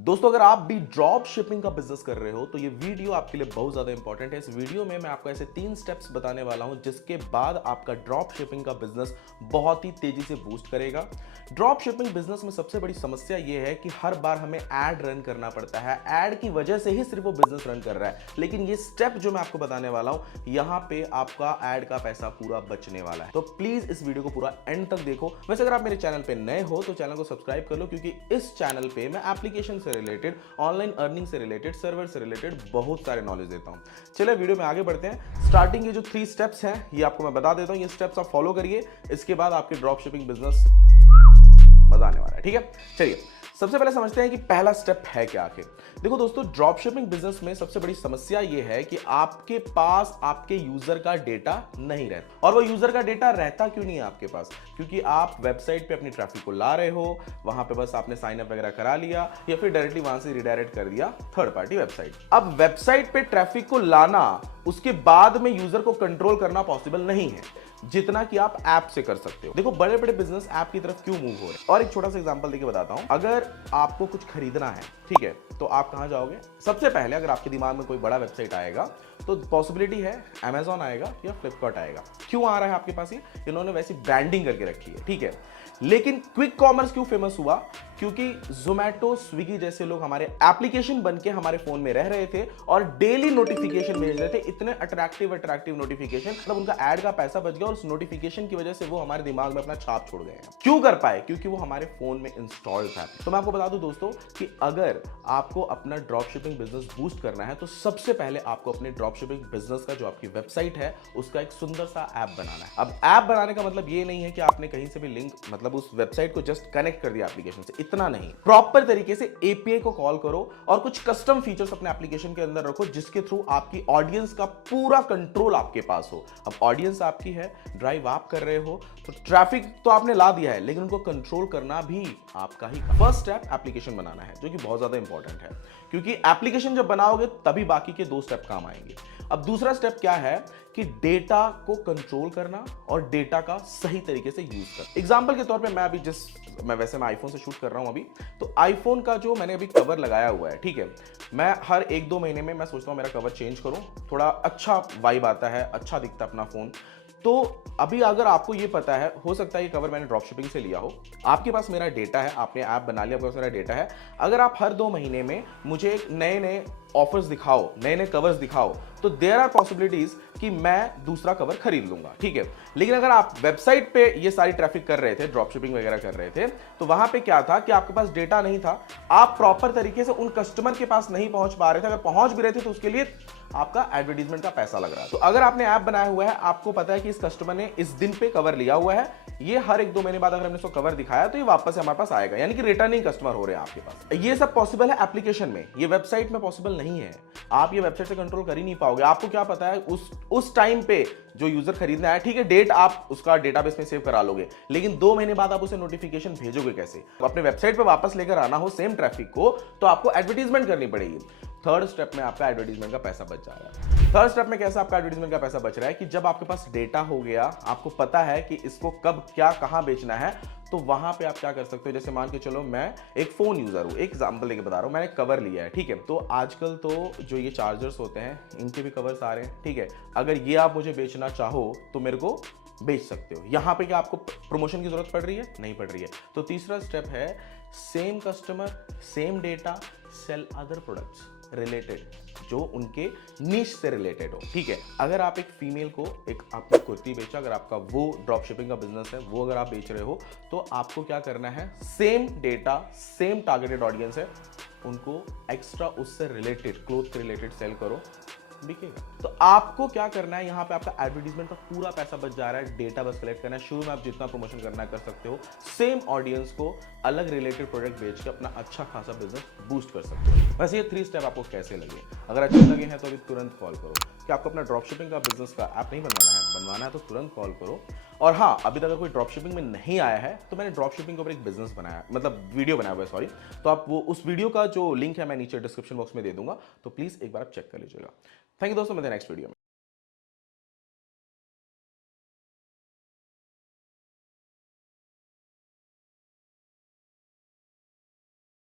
दोस्तों अगर आप भी ड्रॉप शिपिंग का बिजनेस कर रहे हो तो ये वीडियो आपके लिए बहुत ज्यादा इंपॉर्टेंट है। इस वीडियो में मैं आपको ऐसे 3 स्टेप्स बताने वाला हूं जिसके बाद आपका ड्रॉप शिपिंग का बिजनेस बहुत ही तेजी से बूस्ट करेगा। ड्रॉप शिपिंग बिजनेस में सबसे बड़ी समस्या ये है कि हर बार हमें एड रन करना पड़ता है। एड की वजह से ही सिर्फ वो बिजनेस रन कर रहा है, लेकिन ये स्टेप जो मैं आपको बताने वाला हूं यहां पे आपका एड का पैसा पूरा बचने वाला है। तो प्लीज इस वीडियो को पूरा एंड तक देखो। वैसे अगर आप मेरे चैनल पे नए हो तो चैनल को सब्सक्राइब कर लो, क्योंकि इस चैनल पे मैं एप्लीकेशन से रिलेटेड, ऑनलाइन अर्निंग से रिलेटेड, सर्वर से रिलेटेड बहुत सारे नॉलेज देता हूं। चलिए वीडियो में आगे बढ़ते हैं। स्टार्टिंग के जो 3 स्टेप्स हैं ये आपको मैं बता देता हूं। ये स्टेप्स आप फॉलो करिए, इसके बाद आपके ड्रॉप शिपिंग बिजनेस मजा आने वाला है। ठीक है, चलिए सबसे पहले समझते हैं कि पहला स्टेप है क्या आखिर। देखो दोस्तों, ड्रॉप शिपिंग बिजनेस में सबसे बड़ी समस्या यह है कि आपके पास आपके यूजर का डेटा नहीं रहता। और वो यूजर का डेटा रहता क्यों नहीं है आपके पास? क्योंकि आप वेबसाइट पे अपनी ट्रैफिक को ला रहे हो, वहां पे बस आपने साइन अप वगैरह करा लिया या फिर डायरेक्टली वहां से रिडायरेक्ट कर दिया थर्ड पार्टी वेबसाइट। अब वेबसाइट पे ट्रैफिक को लाना, उसके बाद में यूजर को कंट्रोल करना पॉसिबल नहीं है जितना कि आप ऐप से कर सकते हो। देखो बड़े बड़े बिजनेस ऐप की तरफ क्यों मूव हो रहे हैं, और एक छोटा सा एग्जांपल देके बताता हूं। अगर आपको कुछ खरीदना है, ठीक है, तो आप कहां जाओगे? सबसे पहले अगर आपके दिमाग में कोई बड़ा वेबसाइट आएगा तो पॉसिबिलिटी है Amazon आएगा या फ्लिपकार्ट आएगा। क्यों आ रहा है आपके पास? इन्होंने वैसी ब्रांडिंग करके रखी है, ठीक है। लेकिन क्विक कॉमर्स क्यों फेमस हुआ? क्योंकि जोमैटो, स्विगी जैसे लोग हमारे एप्लीकेशन बन के हमारे फोन में रह रहे थे और डेली नोटिफिकेशन भेज रहे थे। इतने अट्रैक्टिव नोटिफिकेशन, मतलब उनका एड का पैसा बच गया और उस नोटिफिकेशन की वजह से वो हमारे दिमाग में अपना छाप छोड़ गए हैं। क्यों कर पाए? क्योंकि वो हमारे फोन में इंस्टॉल था। तो मैं आपको बता दूं दोस्तों कि अगर आपको अपना ड्रॉप शिपिंग बिजनेस बूस्ट करना है तो सबसे पहले आपको अपने ड्रॉप शिपिंग बिजनेस का जो आपकी वेबसाइट है उसका एक सुंदर सा ऐप बनाना है। अब ऐप बनाने का मतलब ये नहीं है कि आपने कहीं से भी लिंक, मतलब उस वेबसाइट को जस्ट कनेक्ट कर दिया एप्लीकेशन से, इतना नहीं। प्रॉपर तरीके से एपीआई को कॉल करो और कुछ कस्टम फीचर्स अपने एप्लीकेशन के अंदर रखो जिसके थ्रू आपकी ऑडियंस का पूरा कंट्रोल आपके पास हो। अब ऑडियंस आपकी है, ड्राइव आप कर रहे हो, तो ट्रैफिक तो आपने ला दिया है, लेकिन उनको कंट्रोल करना भी आपका ही। फर्स्ट स्टेप एप्लीकेशन बनाना है, जो कि बहुत ज्यादा इंपॉर्टेंट है, क्योंकि एप्लीकेशन जब बनाओगे तभी बाकी के 2 स्टेप काम आएंगे। अब दूसरा स्टेप क्या है कि डेटा को कंट्रोल करना और डेटा का सही तरीके से यूज करना। एग्जांपल के तौर पे मैं वैसे आईफोन से शूट कर रहा हूं अभी, तो आईफोन का जो मैंने अभी कवर लगाया हुआ है, ठीक है, मैं हर 1-2 महीने में मैं सोचता हूं मेरा कवर चेंज करूं, थोड़ा अच्छा वाइब आता है, अच्छा दिखता है अपना फोन। तो अभी अगर आपको ये पता है, हो सकता है ये कवर मैंने ड्रॉप शिपिंग से लिया हो, आपके पास मेरा डेटा है, आपने ऐप बना लिया, आपके पास मेरा डेटा है। अगर आप हर 2 महीने में मुझे नए नए ऑफर्स दिखाओ, नए नए कवर्स दिखाओ, तो देयर आर पॉसिबिलिटीज कि मैं दूसरा कवर खरीद लूंगा, ठीक है। लेकिन अगर आप वेबसाइट पे ये सारी ट्रैफिक कर रहे थे, ड्रॉप शिपिंग वगैरह कर रहे थे, तो वहां पे क्या था कि आपके पास डेटा नहीं था, आप प्रॉपर तरीके से उन कस्टमर के पास नहीं पहुंच पा रहे थे। अगर पहुंच भी रहे थे तो उसके लिए आपका एडवर्टीजमेंट का पैसा लग रहा है। तो अगर आपने ऐप बनाया हुआ है, आपको पता है कि इस कस्टमर ने इस दिन पे कवर लिया हुआ है, ये हर 1-2 महीने बाद अगर हमने इसको कवर दिखाया तो ये वापस से हमारे पास आएगा, यानी कि रिटर्निंग कस्टमर हो रहे हैं आपके पास। ये सब पॉसिबल है एप्लीकेशन में, ये वेबसाइट में पॉसिबल नहीं है। आप ये वेबसाइट से कंट्रोल कर ही नहीं पाओगे। आपको क्या पता है उस टाइम पे जो यूजर खरीदना है, ठीक है, डेट आप उसका डेटाबेस में सेव करा लोगे, लेकिन 2 महीने बाद आप उसे नोटिफिकेशन भेजोगे कैसे? अपने वेबसाइट पे वापस लेकर आना हो सेम ट्रैफिक को, तो आपको एडवर्टीजमेंट करनी पड़ेगी। थर्ड स्टेप में आपका एडवर्टीजमेंट का पैसा बच जा रहा है। थर्ड स्टेप में कैसा आपका एडवर्टीजमेंट का पैसा बच रहा है कि जब आपके पास डेटा हो गया, आपको पता है कि इसको कब क्या कहां बेचना है, तो वहां पे आप क्या कर सकते हो। जैसे मान के चलो मैं एक फोन यूजर हूं, एक एग्जांपल लेके बता रहा हूं, मैंने कवर लिया है, ठीक है, तो आजकल तो जो ये चार्जर्स होते हैं इनके भी कवर्स आ रहे हैं, ठीक है। अगर ये आप मुझे बेचना चाहो तो मेरे को बेच सकते हो। यहां पे क्या आपको प्रमोशन की जरूरत पड़ रही है? नहीं पड़ रही है। तो तीसरा स्टेप है same customer, same data, sell other products related, जो उनके निश से रिलेटेड हो, ठीक है। अगर आप एक फीमेल को आपने कुर्ती बेचा, अगर आपका वो ड्रॉप शिपिंग का बिजनेस है, वो अगर आप बेच रहे हो, तो आपको क्या करना है, same data, same targeted audience है, उनको एक्स्ट्रा उससे रिलेटेड, क्लोथ से रिलेटेड सेल करो, बिकेगा। तो आपको क्या करना है, यहां पे आपका एडवर्टीजमेंट का पूरा पैसा बच जा रहा है, डेटा बस कलेक्ट करना है। शुरू में आप जितना प्रमोशन करना है कर सकते हो, सेम ऑडियंस को अलग रिलेटेड प्रोडक्ट बेच के अपना अच्छा खासा बिजनेस बूस्ट कर सकते हो। बस ये 3 स्टेप आपको कैसे लगे? अगर अच्छे लगे हैं तो अभी तुरंत कॉल करो। कि आपको अपना ड्रॉप शिपिंग का बिजनेस का ऐप नहीं बनवाना है तो तुरंत कॉल करो। और हाँ, अभी तक अगर कोई ड्रॉप शिपिंग में नहीं आया है तो मैंने ड्रॉप शिपिंग के ऊपर एक बिजनेस बनाया, मतलब वीडियो बनाया हुआ है, सॉरी। तो आप वो उस वीडियो का जो लिंक है मैं नीचे डिस्क्रिप्शन बॉक्स में दे दूंगा, तो प्लीज एक बार आप चेक कर लीजिएगा। थैंक यू दोस्तों, मिलते हैं नेक्स्ट वीडियो में।